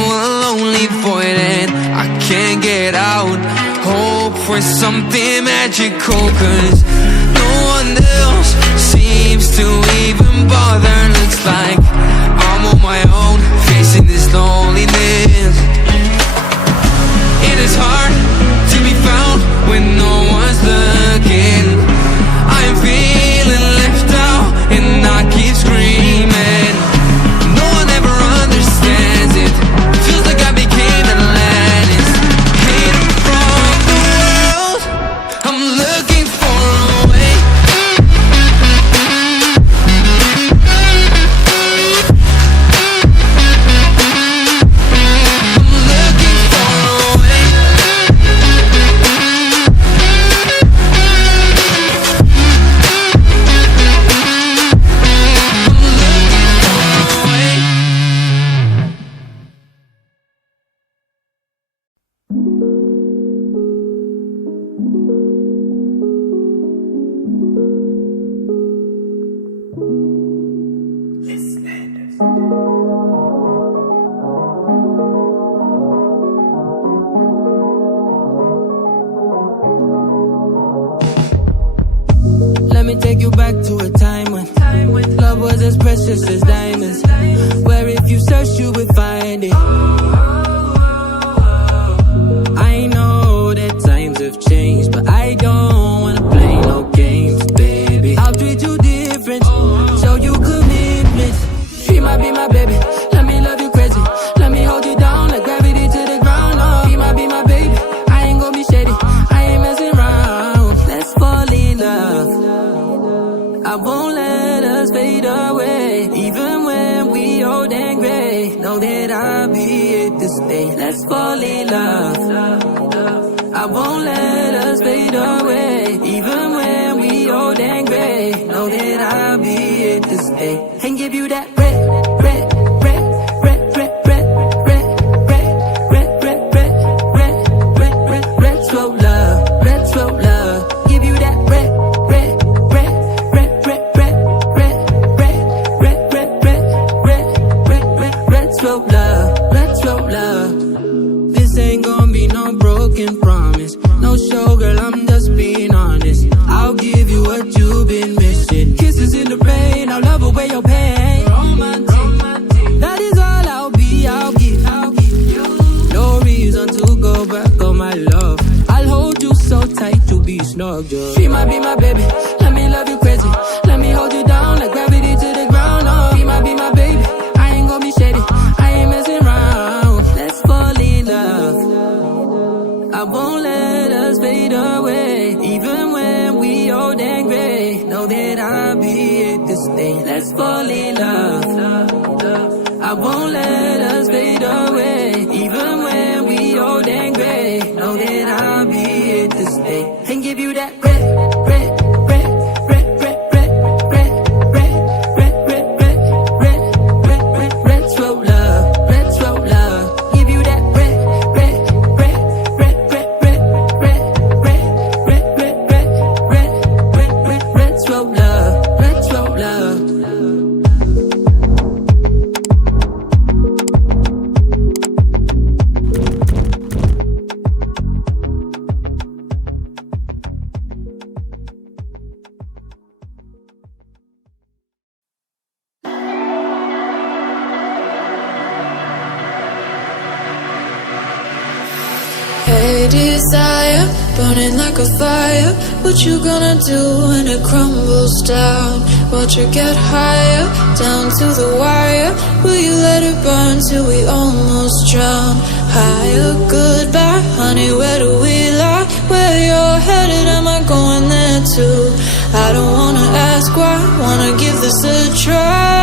a lonely void and I can't get out. Hope for something magical, 'cause no one else seems to even bother. Looks like I'm on my own, facing this loneliness. It is hard to be found when no one's looking. I am feeling left out and I keep screaming. No one ever understands it. Feels like I became Atlantis, hidden from the world. I'm looking for a way. Let me take you back to a time when love was as precious as diamonds, where if you search you would find it. I know that times have changed, but I don't wanna play no games, baby. I'll treat you different, show you commitment. She might be my baby, let me love you crazy. Let me hold you down like gravity to the ground. Oh, she might be my baby, I ain't gonna be shady, I ain't messing around. Let's fall in love, I won't let us fade away. Even when we old and gray, know that I'll be here to stay. Let's fall in love, I won't let us fade away. Even when we old and gray, know that I'll be here to stay. And give you that red, red, red, red, red, red, red, red, red, red, red, red, red, red, red, slow love, red, slow love. Give you that red, red, red, red, red, red, red, red, red, red, red, red, red, red, red, slow love, red, slow love. This ain't gonna be no broken promise, no show, girl, I'm just being honest. I'll give you what you've been missing. Kisses in the rain, I'll love away your pain. Romantic, that is all I'll be, I'll give you. No reason to go back on my love. I'll hold you so tight to be snug, girl. She might be my baby, let me love you crazy. Let me hold you down like gravity to the ground. Oh, she might be my baby, I ain't gonna be shady, I ain't messing around. Let's fall in love, I won't let us fade away. Even when we old and gray, know that I'll be here to stay. Let's fall in love, I won't let us fade away. Even when we old and gray, know that I'll be here to stay. And give you that red, red, red, red, red, red, red, red, red, red, red, red, red, red, red, slow love, red, slow love. Give you that red, red, red, red, red, red, red, red, red, red, red, red, red, red, red, slow love, red, slow love. Hey desire, burning like a fire. What you gonna do when it crumbles down? Watch it get higher, down to the wire. Will you let it burn till we almost drown? Higher, goodbye, honey, where do we lie? Where you're headed, am I going there too? I don't wanna ask why, wanna give this a try.